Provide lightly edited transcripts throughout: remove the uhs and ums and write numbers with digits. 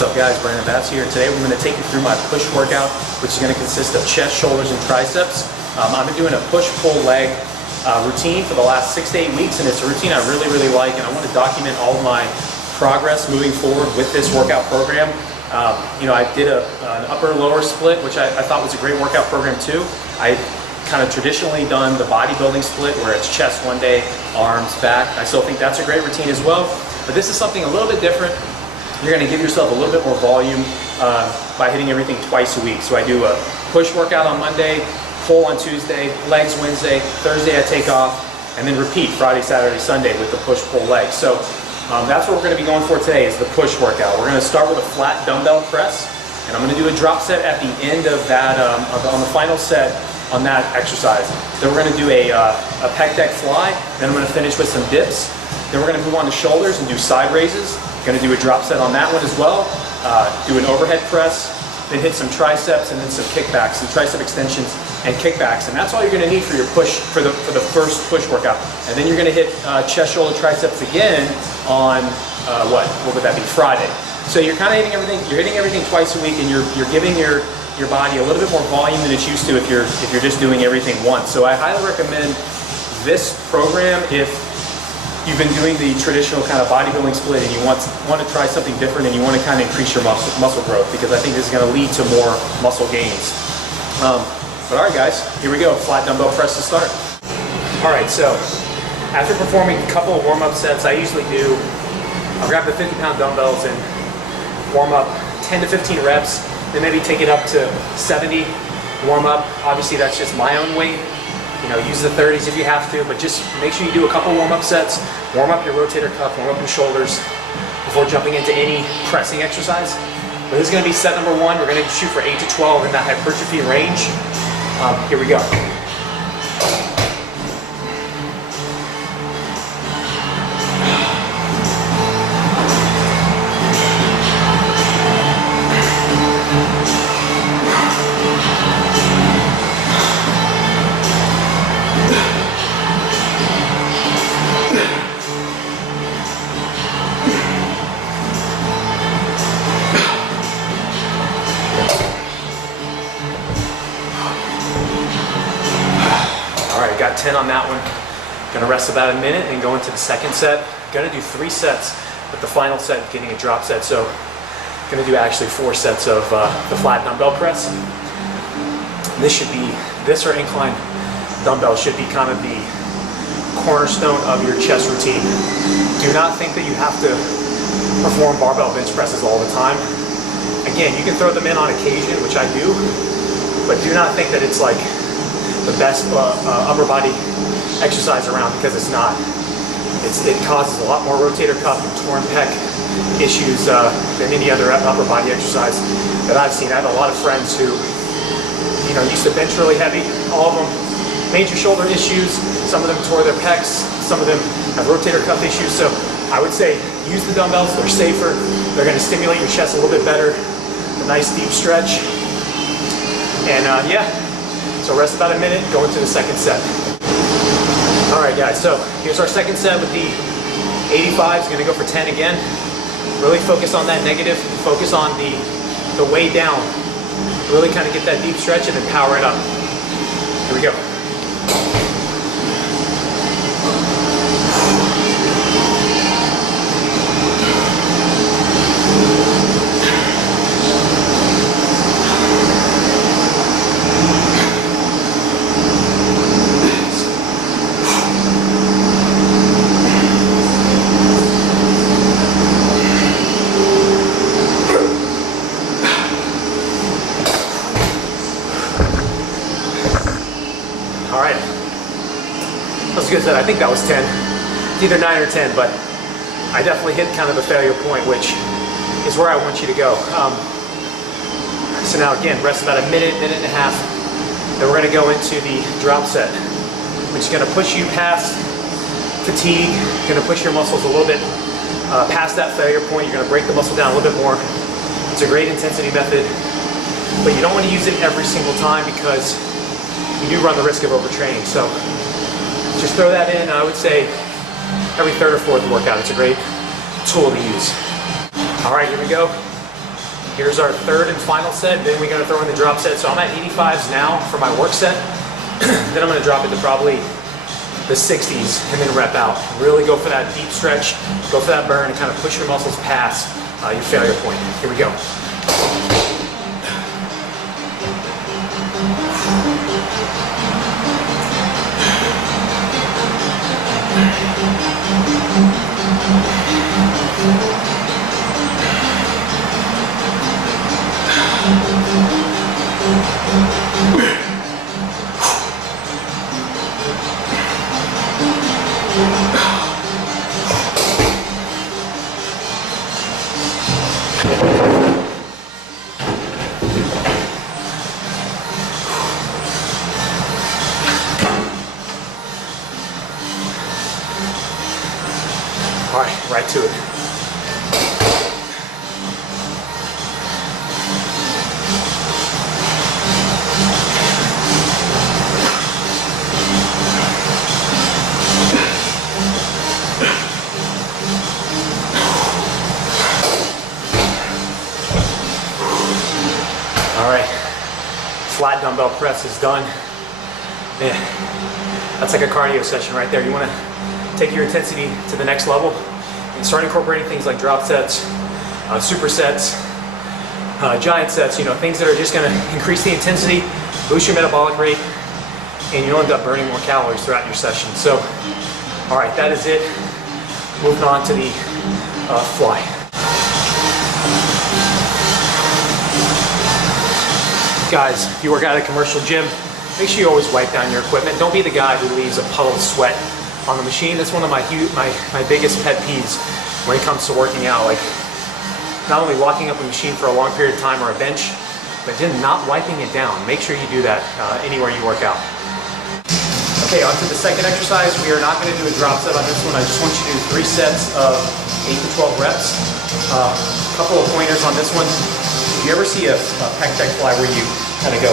What's up guys, Brandon Bass here. Today we're going to take you through my push workout, which is going to consist of chest, shoulders, and triceps. I've been doing a push-pull leg routine for the last 6 to 8 weeks, and it's a routine I really like, and I want to document all of my progress moving forward with this workout program. I did an upper-lower split, which I thought was a great workout program too. I kind of traditionally done the bodybuilding split where it's chest one day, arms, back. I still think that's a great routine as well, but this is something a little bit different. You're going to give yourself a little bit more volume by hitting everything twice a week. So I do a push workout on Monday, pull on Tuesday, legs Wednesday, Thursday I take off, and then repeat Friday, Saturday, Sunday with the push-pull leg. So that's what we're going to be going for today, is the push workout. We're going to start with a flat dumbbell press, and I'm going to do a drop set at the end of that, on the final set on that exercise. Then we're going to do a Pec Deck Fly, then I'm going to finish with some dips. Then we're going to move on to shoulders and do side raises. Going to do a drop set on that one as well. Do an overhead press, then hit some triceps and then some kickbacks, some tricep extensions and kickbacks, and that's all you're going to need for your push for the first push workout. And then you're going to hit chest, shoulder, triceps again on what would that be? Friday. So you're kind of hitting everything. You're hitting everything twice a week, and you're giving your body a little bit more volume than it's used to if you're just doing everything once. So I highly recommend this program if you've been doing the traditional kind of bodybuilding split and you want to try something different and you want to kind of increase your muscle growth, because I think this is going to lead to more muscle gains. But all right guys, here we go, flat dumbbell press to start. All right, so after performing a couple of warm-up sets, I'll grab the 50-pound dumbbells and warm up 10 to 15 reps, then maybe take it up to 70, warm up. Obviously that's just my own weight. Use the 30s if you have to, but just make sure you do a couple warm-up sets, warm up your rotator cuff, warm up your shoulders before jumping into any pressing exercise. But this is going to be set number 1. We're going to shoot for 8 to 12 in that hypertrophy range. Here we go. Got 10 on that one. Gonna rest about a minute and go into the second set. Gonna do 3 sets with the final set getting a drop set. So gonna do actually 4 sets of the flat dumbbell press. This or incline dumbbell should be kind of the cornerstone of your chest routine. Do not think that you have to perform barbell bench presses all the time. Again, you can throw them in on occasion, which I do, but do not think that it's like the best upper body exercise around, because it's not. It causes a lot more rotator cuff and torn pec issues than any other upper body exercise that I've seen. I have a lot of friends who used to bench really heavy. All of them major shoulder issues. Some of them tore their pecs. Some of them have rotator cuff issues. So I would say use the dumbbells. They're safer. They're going to stimulate your chest a little bit better. A nice deep stretch. And yeah. So rest about a minute, go into the second set. All right guys, so here's our second set with the 85s. Gonna go for 10 again. Really focus on that negative, focus on the way down. Really kind of get that deep stretch and then power it up. Here we go. Good set. I think that was 10. It's either 9 or 10, but I definitely hit kind of the failure point, which is where I want you to go. So now again, rest about a minute, minute and a half. Then we're going to go into the drop set, which is going to push you past fatigue, going to push your muscles a little bit past that failure point. You're going to break the muscle down a little bit more. It's a great intensity method, but you don't want to use it every single time because you do run the risk of overtraining. So just throw that in, I would say, every third or fourth workout. It's a great tool to use. All right, here we go. Here's our third and final set. Then we're gonna throw in the drop set. So I'm at 85s now for my work set. Then I'm gonna drop it to probably the 60s and then rep out. Really go for that deep stretch, go for that burn, and kind of push your muscles past your failure point. Here we go. All right, right to it. All right, flat dumbbell press is done. Yeah, that's like a cardio session right there. You want to take your intensity to the next level and start incorporating things like drop sets, supersets, giant sets, you know, things that are just going to increase the intensity, boost your metabolic rate, and you'll end up burning more calories throughout your session. So, all right, that is it. Moving on to the fly. Guys, if you work out at a commercial gym, make sure you always wipe down your equipment. Don't be the guy who leaves a puddle of sweat on the machine. That's one of my biggest pet peeves when it comes to working out. Like, not only walking up a machine for a long period of time or a bench, but then not wiping it down. Make sure you do that anywhere you work out. Okay, on to the second exercise. We are not going to do a drop set on this one. I just want you to do 3 sets of 8 to 12 reps. A couple of pointers on this one. If you ever see a Pec Deck Fly where you kind of go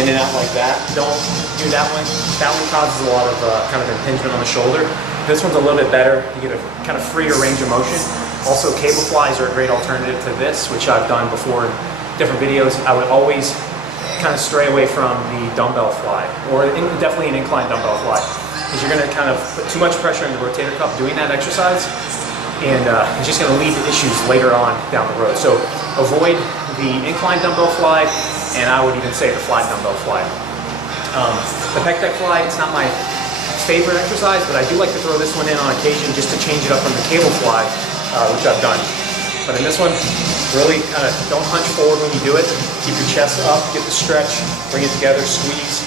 in and out like that, don't do that one. That one causes a lot of kind of impingement on the shoulder. This one's a little bit better. You get a kind of freer range of motion. Also, cable flies are a great alternative to this, which I've done before in different videos. I would always kind of stray away from the dumbbell fly, or definitely an incline dumbbell fly, because you're going to kind of put too much pressure on the rotator cuff doing that exercise, and it's just going to lead to issues later on down the road. So avoid the incline dumbbell fly, and I would even say the flat dumbbell fly. The Pec Deck Fly, it's not my favorite exercise, but I do like to throw this one in on occasion just to change it up from the cable fly, which I've done. But in this one, really kind of don't hunch forward when you do it. Keep your chest up, get the stretch, bring it together, squeeze,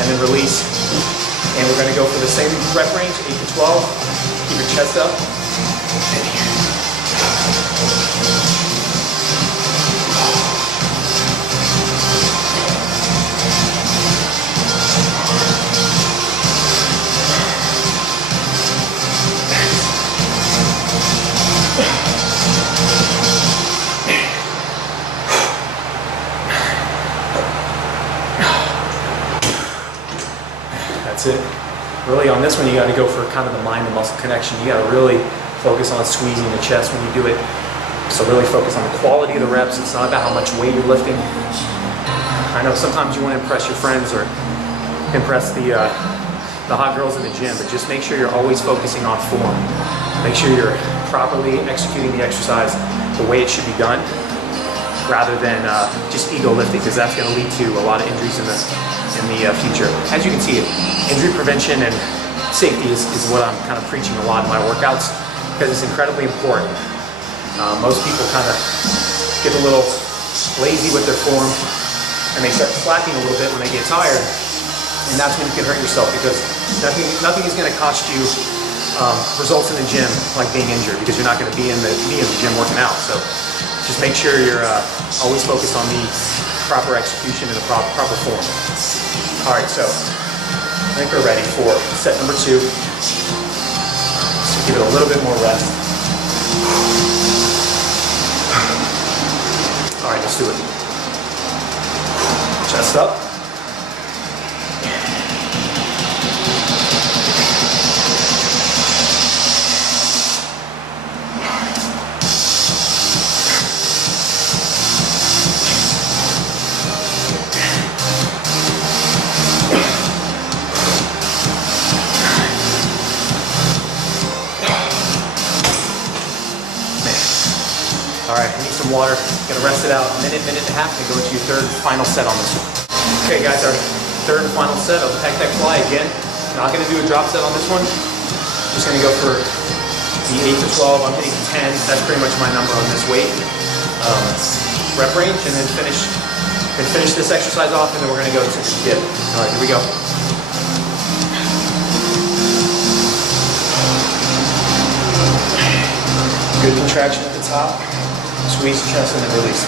and then release. And we're going to go for the same rep range, 8 to 12. Keep your chest up. And here. That's it. Really on this one, you got to go for kind of the mind to muscle connection. You got to really focus on squeezing the chest when you do it. So really focus on the quality of the reps. It's not about how much weight you're lifting. I know sometimes you want to impress your friends or impress the hot girls in the gym, but just make sure you're always focusing on form. Make sure you're properly executing the exercise the way it should be done, rather than just ego lifting, because that's going to lead to a lot of injuries in the future. As you can see, injury prevention and safety is what I'm kind of preaching a lot in my workouts, because it's incredibly important. Most people kind of get a little lazy with their form, and they start slacking a little bit when they get tired, and that's when you can hurt yourself, because nothing is going to cost you results in the gym like being injured, because you're not going to be in the gym working out. So just make sure you're always focused on the proper execution and the proper form. All right, so I think we're ready for set number 2. So give it a little bit more rest. All right, let's do it. Chest up. All right, I need some water. Gonna rest it out a minute, minute and a half, and go into your third final set on this one. Okay guys, our third and final set of the Pec Deck Fly. Again, not gonna do a drop set on this one. Just gonna go for the 8 to 12. I'm hitting 10. That's pretty much my number on this weight. Rep range, and then finish this exercise off, and then we're gonna go to the dip. All right, here we go. Good contraction at the top. Squeeze the chest and then release.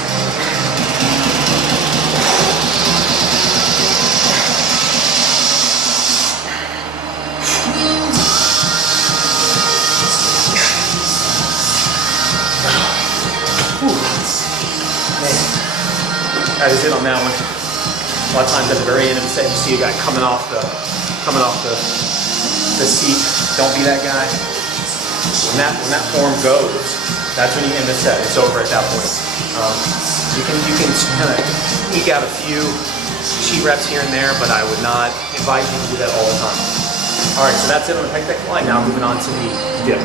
That is it on that one. A lot of times at the very end of the set, you see a guy coming off the seat. Don't be that guy. When that form goes, that's when you end the set. It's over at that point. You can kind of eke out a few cheat reps here and there, but I would not advise you to do that all the time. All right, so that's it on the Pec Deck Fly. Now moving on to the dip.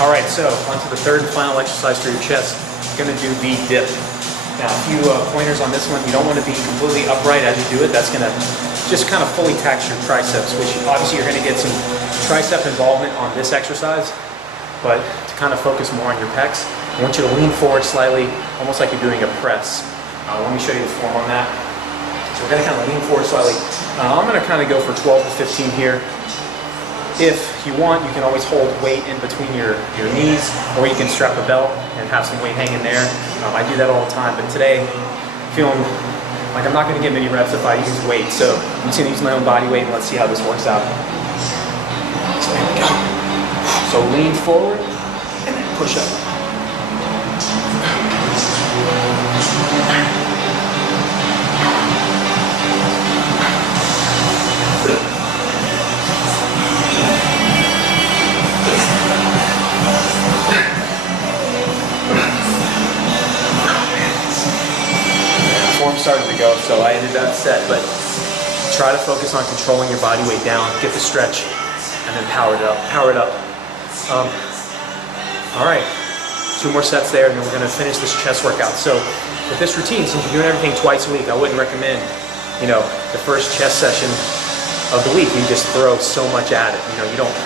All right, so on to the third and final exercise for your chest. You're gonna do the dip. Now, a few pointers on this one. You don't want to be completely upright as you do it. That's going to just kind of fully tax your triceps, which obviously you're going to get some tricep involvement on this exercise, but to kind of focus more on your pecs, I want you to lean forward slightly, almost like you're doing a press. Let me show you the form on that. So we're going to kind of lean forward slightly. I'm going to kind of go for 12 to 15 here. If you want, you can always hold weight in between your knees, or you can strap a belt and have some weight hanging there. I do that all the time, but today, feeling like I'm not going to get many reps if I use weight, so I'm just going to use my own body weight, and let's see how this works out. So here we go. So lean forward, and then push up. Started to go, so I ended that set, but try to focus on controlling your body weight down, get the stretch, and then power it up. All right, 2 more sets there, and then we're going to finish this chest workout. So with this routine, since you're doing everything twice a week, I wouldn't recommend, the first chest session of the week, you just throw so much at it. You don't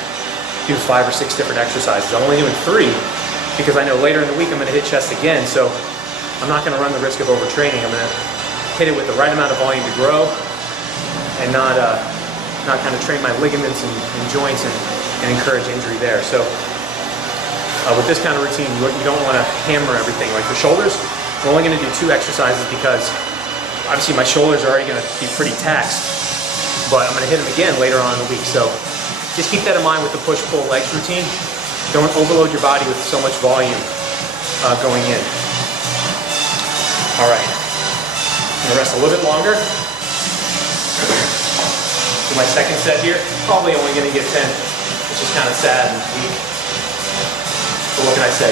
do 5 or 6 different exercises. I'm only doing 3 because I know later in the week I'm going to hit chest again, so I'm not going to run the risk of overtraining. I'm going to hit it with the right amount of volume to grow and not kind of train my ligaments and joints and encourage injury there. So with this kind of routine, you don't want to hammer everything. Like for shoulders, we're only going to do 2 exercises because obviously my shoulders are already going to be pretty taxed, but I'm going to hit them again later on in the week. So just keep that in mind with the push-pull legs routine. Don't overload your body with so much volume going in. All right. I'm gonna rest a little bit longer. For my second set here, probably only gonna get 10, which is kind of sad and weak. But what can I say?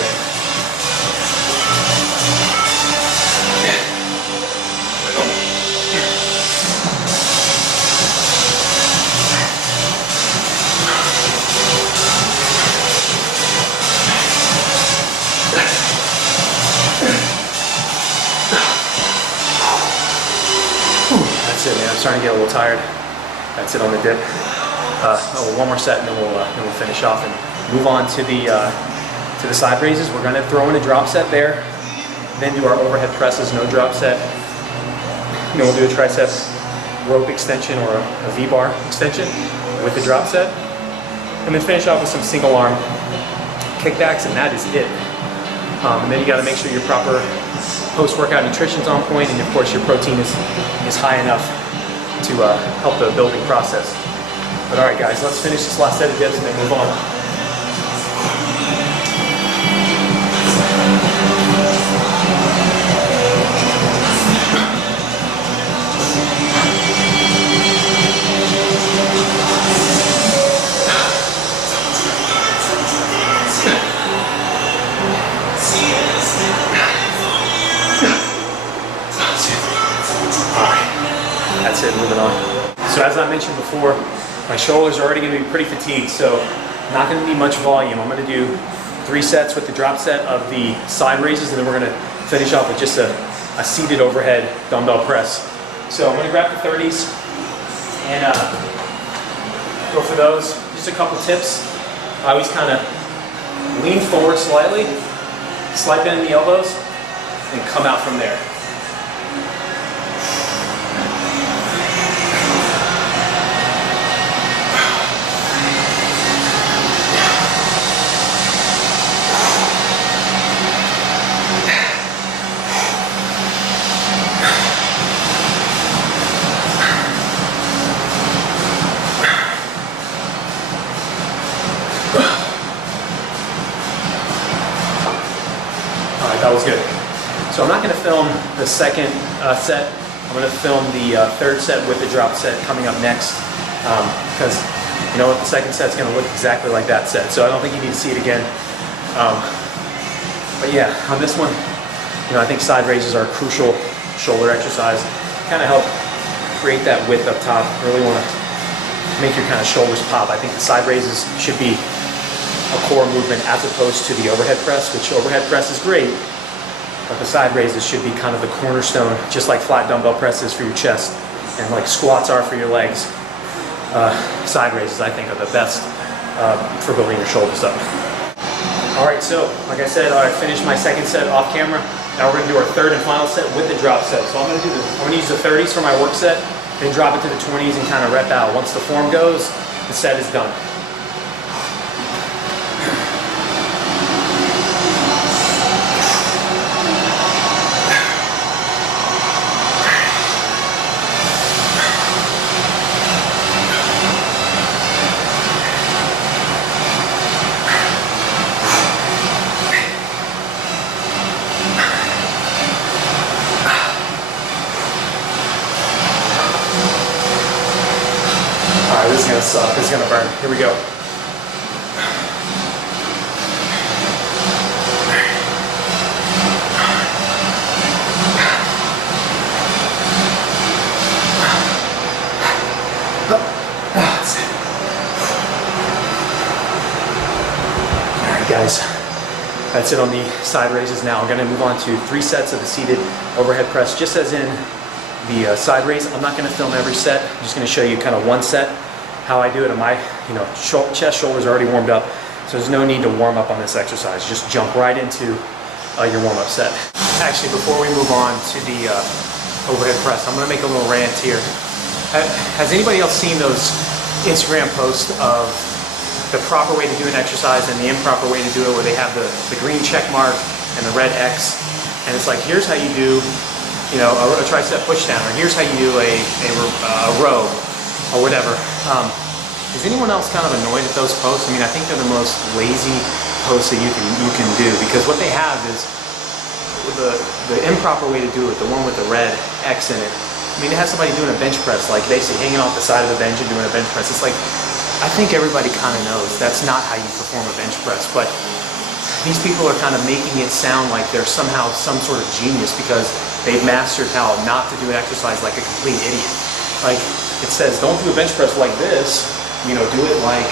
That's it, man. I'm starting to get a little tired. That's it on the dip. One more set, and then we'll finish off and move on to the side raises. We're going to throw in a drop set there, then do our overhead presses, no drop set. We'll do a tricep rope extension or a V-bar extension with the drop set, and then finish off with some single arm kickbacks, and that is it. And then you got to make sure your proper post-workout nutrition's on point, and of course your protein is high enough to help the building process. But all right, guys, let's finish this last set of dips and then move on. That's it, moving on. So as I mentioned before, my shoulders are already going to be pretty fatigued, so not going to need much volume. I'm going to do 3 sets with the drop set of the side raises, and then we're gonna finish off with just a seated overhead dumbbell press. So I'm gonna grab the 30s and go for those. Just a couple tips. I always kind of lean forward slightly, slide bend the elbows, and come out from there. That was good. So I'm not going to film the second set. I'm going to film the third set with the drop set coming up next, because you know what, the second set's going to look exactly like that set. So I don't think you need to see it again. But yeah, on this one, you know, I think side raises are a crucial shoulder exercise. Kind of help create that width up top. Really want to make your kind of shoulders pop. I think the side raises should be a core movement as opposed to the overhead press, which overhead press is great, but the side raises should be kind of the cornerstone, just like flat dumbbell presses for your chest and like squats are for your legs. Side raises, I think, are the best for building your shoulders up. All right, so like I said, I finished my second set off camera. Now we're gonna do our third and final set with the drop set. So I'm gonna use the 30s for my work set, then drop it to the 20s and kind of rep out. Once the form goes, the set is done. This is gonna suck, this is gonna burn. Here we go. Alright guys, that's it on the side raises. Now I'm gonna move on to 3 sets of the seated overhead press, just as in the side raise. I'm not gonna film every set, I'm just gonna show you kind of one set. How I do it, my chest, shoulders are already warmed up, so there's no need to warm up on this exercise. Just jump right into your warm-up set. Actually, before we move on to the overhead press, I'm gonna make a little rant here. Has anybody else seen those Instagram posts of the proper way to do an exercise and the improper way to do it, where they have the green check mark and the red X, and it's like, here's how you do, a tricep pushdown, or here's how you do a row, or whatever. Is anyone else kind of annoyed at those posts? I mean, I think they're the most lazy posts that you can do, because what they have is the improper way to do it, the one with the red X in it. I mean, it has somebody doing a bench press, like basically hanging off the side of the bench and doing a bench press. It's like, I think everybody kind of knows that's not how you perform a bench press, but these people are kind of making it sound like they're somehow some sort of genius because they've mastered how not to do an exercise like a complete idiot. Like, it says, don't do a bench press like this, do it like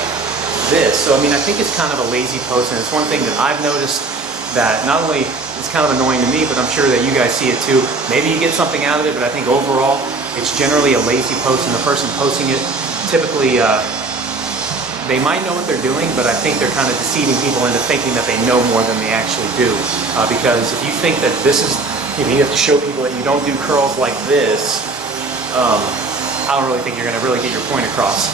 this. So, I mean, I think it's kind of a lazy post, and it's one thing that I've noticed that not only it's kind of annoying to me, but I'm sure that you guys see it too. Maybe you get something out of it, but I think overall, it's generally a lazy post, and the person posting it, typically, they might know what they're doing, but I think they're kind of deceiving people into thinking that they know more than they actually do. Because if you think that this is, you have to show people that you don't do curls like this, I don't really think you're going to really get your point across.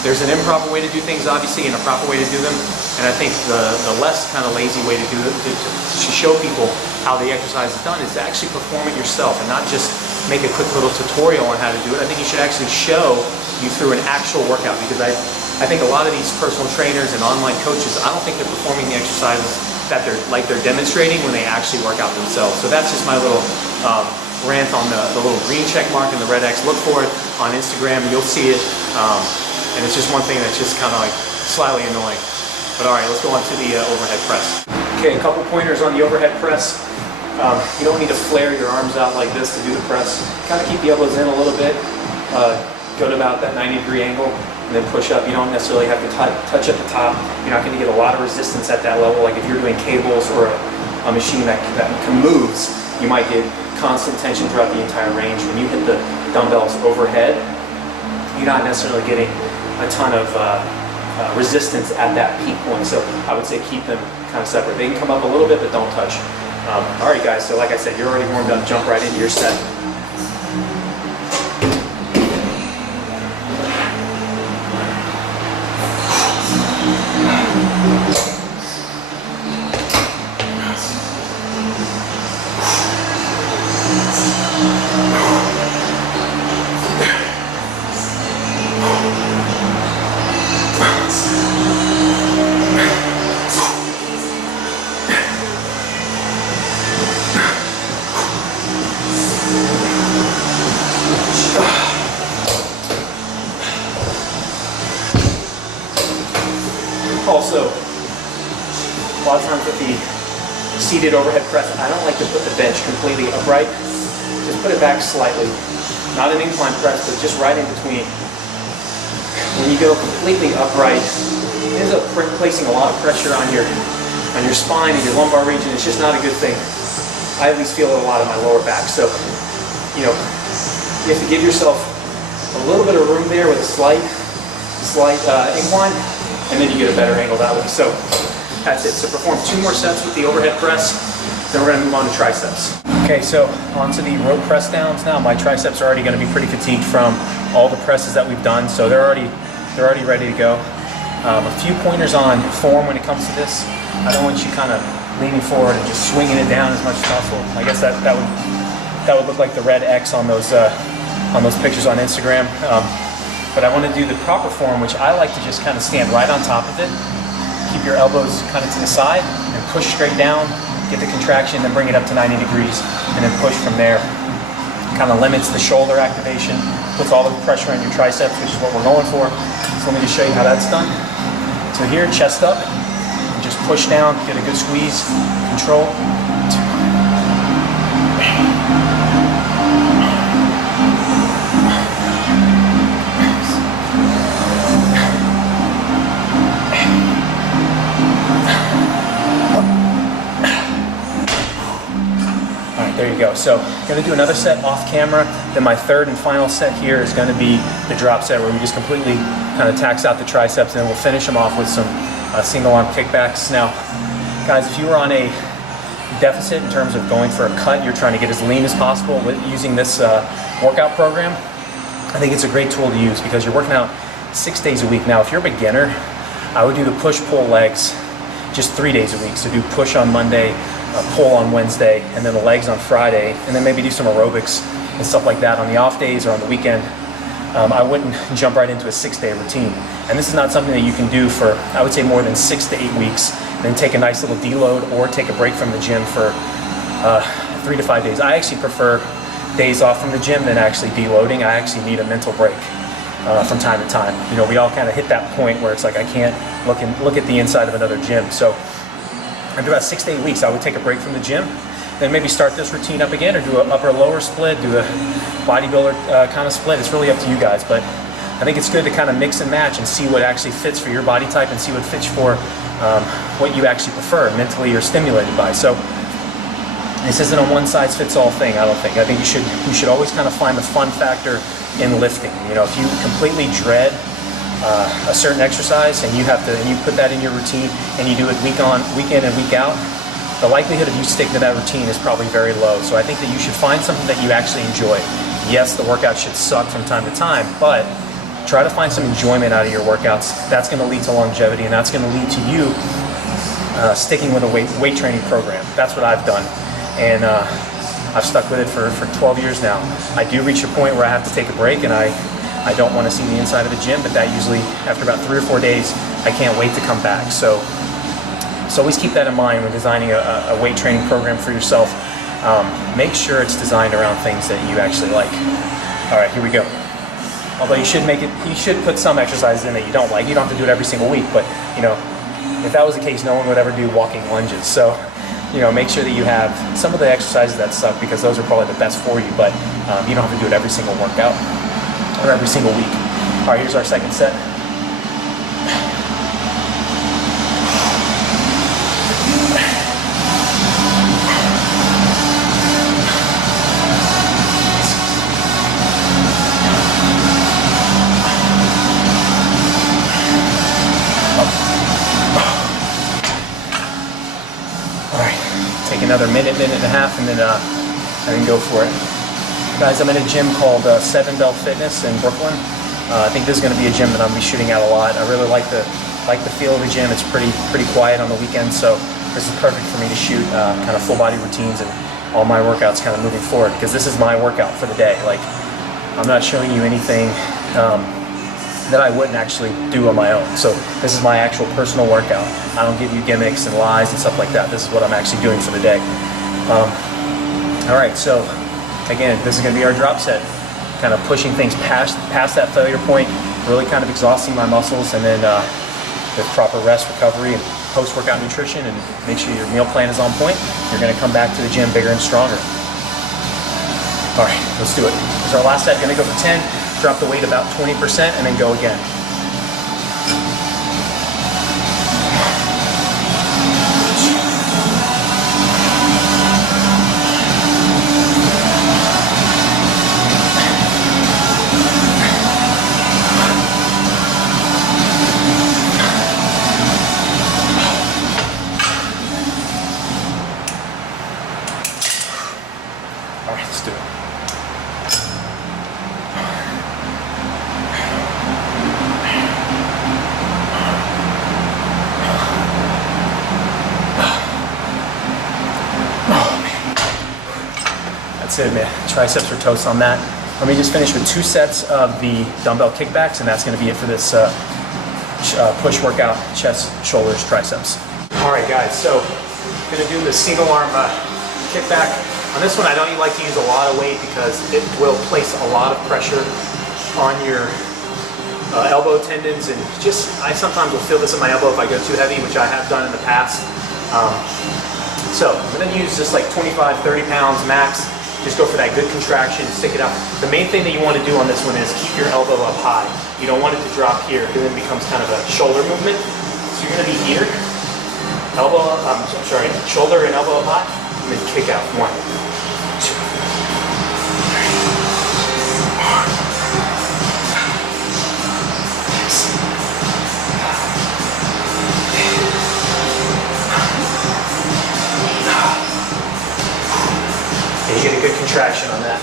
There's an improper way to do things, obviously, and a proper way to do them. And I think the less kind of lazy way to do it, to show people how the exercise is done, is to actually perform it yourself and not just make a quick little tutorial on how to do it. I think you should actually show you through an actual workout, because I think a lot of these personal trainers and online coaches, I don't think they're performing the exercises that they're demonstrating when they actually work out themselves. So that's just my little rant on the little green check mark and the red X. Look for it on Instagram, you'll see it, and it's just one thing that's just kind of like slightly annoying. But all right, let's go on to the overhead press. Okay, a couple pointers on the overhead press. You don't need to flare your arms out like this to do the press. Kind of keep the elbows in a little bit, go to about that 90-degree angle, and then push up. You don't necessarily have to touch at the top. You're not going to get a lot of resistance at that level. Like if you're doing cables or a machine that moves, you might get constant tension throughout the entire range. When you hit the dumbbells overhead, you're not necessarily getting a ton of resistance at that peak point. So I would say keep them kind of separate. They can come up a little bit, but don't touch. All right, guys, so like I said, you're already warmed up. Jump right into your set. Also, a lot of times with the seated overhead press, I don't like to put the bench completely upright. Just put it back slightly. Not an incline press, but just right in between. When you go completely upright, it ends up placing a lot of pressure on your spine and your lumbar region. It's just not a good thing. I at least feel it a lot in my lower back. So, you know, you have to give yourself a little bit of room there with a slight incline, and then you get a better angle that way. So that's it. So perform 2 more sets with the overhead press, then we're going to move on to triceps. Okay, so onto the rope press downs now. My triceps are already going to be pretty fatigued from all the presses that we've done, so they're already ready to go. A few pointers on form when it comes to this. I don't want you kind of leaning forward and just swinging it down as much as possible. I guess that would look like the red X on those pictures on Instagram. But I want to do the proper form, which I like to just kind of stand right on top of it. Keep your elbows kind of to the side and push straight down, get the contraction, then bring it up to 90 degrees and then push from there. Kind of limits the shoulder activation, puts all the pressure on your triceps, which is what we're going for. So let me just show you how that's done. So here, chest up, and just push down, get a good squeeze, control. There you go. So I'm going to do another set off camera. Then my third and final set here is going to be the drop set, where we just completely kind of tax out the triceps, and then we'll finish them off with some single arm kickbacks. Now, guys, if you were on a deficit in terms of going for a cut, you're trying to get as lean as possible with using this workout program, I think it's a great tool to use because you're working out 6 days a week. Now, if you're a beginner, I would do the push-pull legs just 3 days a week. So do push on Monday, pull on Wednesday, and then the legs on Friday, and then maybe do some aerobics and stuff like that on the off days or on the weekend. I wouldn't jump right into a 6-day routine. And this is not something that you can do for, I would say, more than 6 to 8 weeks, and then take a nice little deload or take a break from the gym for 3 to 5 days. I actually prefer days off from the gym than actually deloading. I actually need a mental break from time to time. You know, we all kind of hit that point where it's like I can't look at the inside of another gym. So after about 6 to 8 weeks, I would take a break from the gym, then maybe start this routine up again, or do an upper-lower split, do a bodybuilder kind of split. It's really up to you guys, but I think it's good to kind of mix and match and see what actually fits for your body type and see what fits for what you actually prefer, mentally or stimulated by. So this isn't a one-size-fits-all thing, I don't think. I think you should always kind of find the fun factor in lifting. You know, if you completely dread a certain exercise and you put that in your routine and you do it week in and week out, the likelihood of you sticking to that routine is probably very low. So I think that you should find something that you actually enjoy. Yes, the workout should suck from time to time, but try to find some enjoyment out of your workouts. That's going to lead to longevity, and that's going to lead to you sticking with a weight training program. That's what I've done, and I've stuck with it for 12 years now. I do reach a point where I have to take a break, and I don't want to see the inside of the gym, but that usually, after about 3 or 4 days, I can't wait to come back. So always keep that in mind when designing a weight training program for yourself. Make sure it's designed around things that you actually like. All right, here we go. Although you should put some exercises in that you don't like. You don't have to do it every single week, but you know, if that was the case, no one would ever do walking lunges. So, you know, make sure that you have some of the exercises that suck, because those are probably the best for you, but you don't have to do it every single workout or every single week. All right, here's our second set. another minute, minute and a half, and then go for it. Guys, I'm in a gym called Dumbbell Fitness in Brooklyn. I think this is going to be a gym that I'm going to be shooting at a lot. I really like the feel of the gym. It's pretty quiet on the weekends, so this is perfect for me to shoot kind of full body routines and all my workouts kind of moving forward, because this is my workout for the day. Like, I'm not showing you anything that I wouldn't actually do on my own. So this is my actual personal workout. I don't give you gimmicks and lies and stuff like that. This is what I'm actually doing for the day. All right, so again, this is going to be our drop set. Kind of pushing things past that failure point, really kind of exhausting my muscles, and then with proper rest, recovery, and post-workout nutrition, and make sure your meal plan is on point, you're going to come back to the gym bigger and stronger. All right, let's do it. This is our last set. Going to go for 10, drop the weight about 20%, and then go again. All right, let's do it. That's it, man. Triceps are toast on that. Let me just finish with 2 sets of the dumbbell kickbacks, and that's going to be it for this push workout: chest, shoulders, triceps. All right, guys. So I'm going to do the single arm kickback. On this one, I don't like to use a lot of weight because it will place a lot of pressure on your elbow tendons, and I sometimes will feel this in my elbow if I go too heavy, which I have done in the past. So I'm going to use just like 25, 30 pounds max. Just go for that good contraction, stick it up. The main thing that you want to do on this one is keep your elbow up high. You don't want it to drop here, because then it becomes kind of a shoulder movement. So you're going to be here, shoulder and elbow up high, and then kick out. 1, 2, 3. You get a good contraction on that.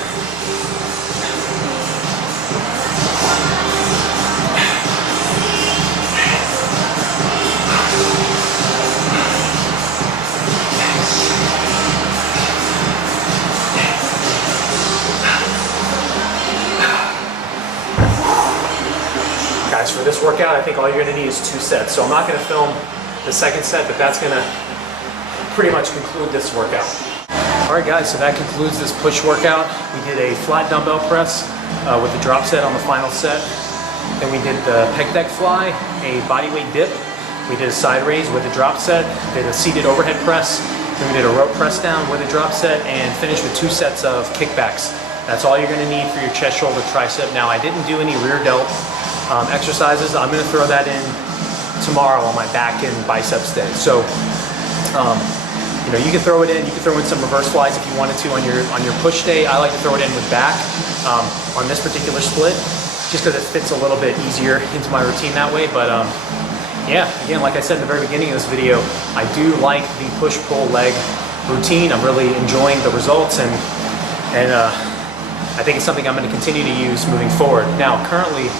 Guys, for this workout, I think all you're going to need is 2 sets. So I'm not going to film the second set, but that's going to pretty much conclude this workout. All right, guys, so that concludes this push workout. We did a flat dumbbell press with a drop set on the final set. Then we did the Pec Deck Fly, a bodyweight dip. We did a side raise with a drop set, did a seated overhead press. Then we did a rope press down with a drop set, and finished with 2 sets of kickbacks. That's all you're going to need for your chest, shoulder, tricep. Now, I didn't do any rear delt exercises. I'm going to throw that in tomorrow on my back and biceps day. So, you know, you can throw it in. You can throw in some reverse flies if you wanted to on your push day. I like to throw it in with back on this particular split, just because it fits a little bit easier into my routine that way. But yeah, again, like I said in the very beginning of this video, I do like the push-pull leg routine. I'm really enjoying the results, and I think it's something I'm going to continue to use moving forward. Now, currently,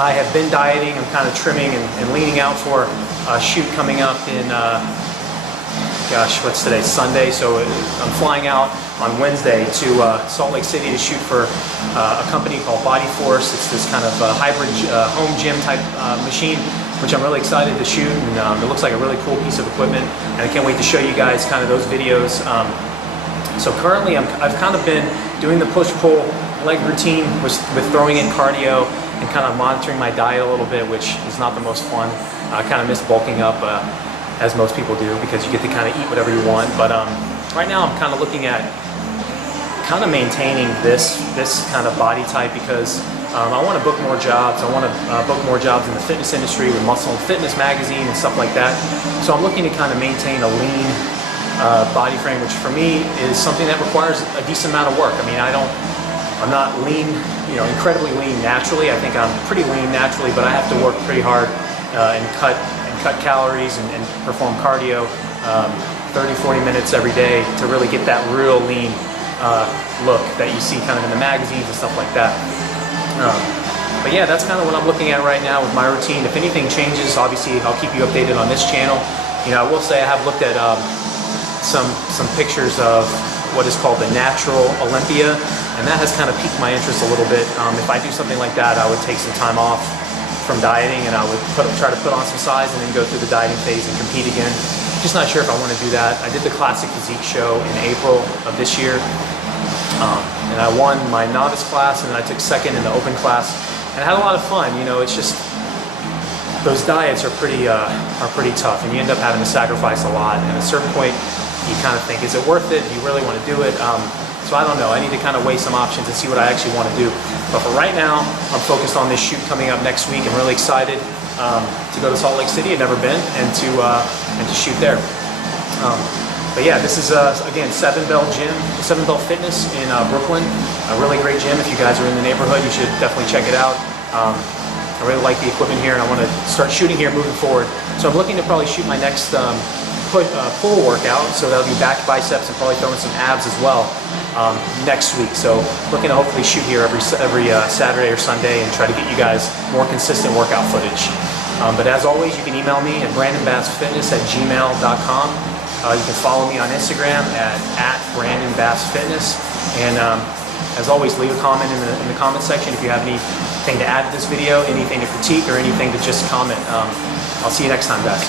I have been dieting. I'm kind of trimming and leaning out for a shoot coming up in. Gosh, what's today? Sunday. So I'm flying out on Wednesday to Salt Lake City to shoot for a company called Body Force. It's this kind of hybrid home gym type machine, which I'm really excited to shoot. And it looks like a really cool piece of equipment, and I can't wait to show you guys kind of those videos. So currently, I've kind of been doing the push-pull leg routine with throwing in cardio and kind of monitoring my diet a little bit, which is not the most fun. I kind of miss bulking up. As most people do, because you get to kind of eat whatever you want. But right now I'm kind of looking at kind of maintaining this kind of body type, because I want to book more jobs. I want to book more jobs in the fitness industry with Muscle and Fitness magazine and stuff like that. So I'm looking to kind of maintain a lean body frame, which for me is something that requires a decent amount of work. I mean, I'm not lean, you know, incredibly lean naturally. I think I'm pretty lean naturally, but I have to work pretty hard and cut calories and perform cardio 30, 40 minutes every day to really get that real lean look that you see kind of in the magazines and stuff like that. But yeah, that's kind of what I'm looking at right now with my routine. If anything changes, obviously I'll keep you updated on this channel. You know, I will say I have looked at some pictures of what is called the Natural Olympia, and that has kind of piqued my interest a little bit. If I do something like that, I would take some time off from dieting, and I would try to put on some size and then go through the dieting phase and compete again. Just not sure if I want to do that. I did the Classic Physique show in April of this year, and I won my novice class, and then I took second in the open class, and I had a lot of fun. You know, it's just those diets are pretty tough, and you end up having to sacrifice a lot. And at a certain point, you kind of think, is it worth it? Do you really want to do it? So I don't know. I need to kind of weigh some options and see what I actually want to do. But for right now, I'm focused on this shoot coming up next week. I'm really excited to go to Salt Lake City. I've never been, and to shoot there. But yeah, this is again Seven Bell Fitness in Brooklyn. A really great gym. If you guys are in the neighborhood, you should definitely check it out. I really like the equipment here, and I want to start shooting here moving forward. So I'm looking to probably shoot my next pull workout, so that'll be back, biceps, and probably throwing some abs as well next week. So looking to hopefully shoot here every Saturday or Sunday and try to get you guys more consistent workout footage. But as always, you can email me at brandonbassfitness@gmail.com. You can follow me on Instagram at brandonbassfitness, and as always, leave a comment in the comment section if you have anything to add to this video, anything to critique, or anything to just comment. I'll see you next time, guys.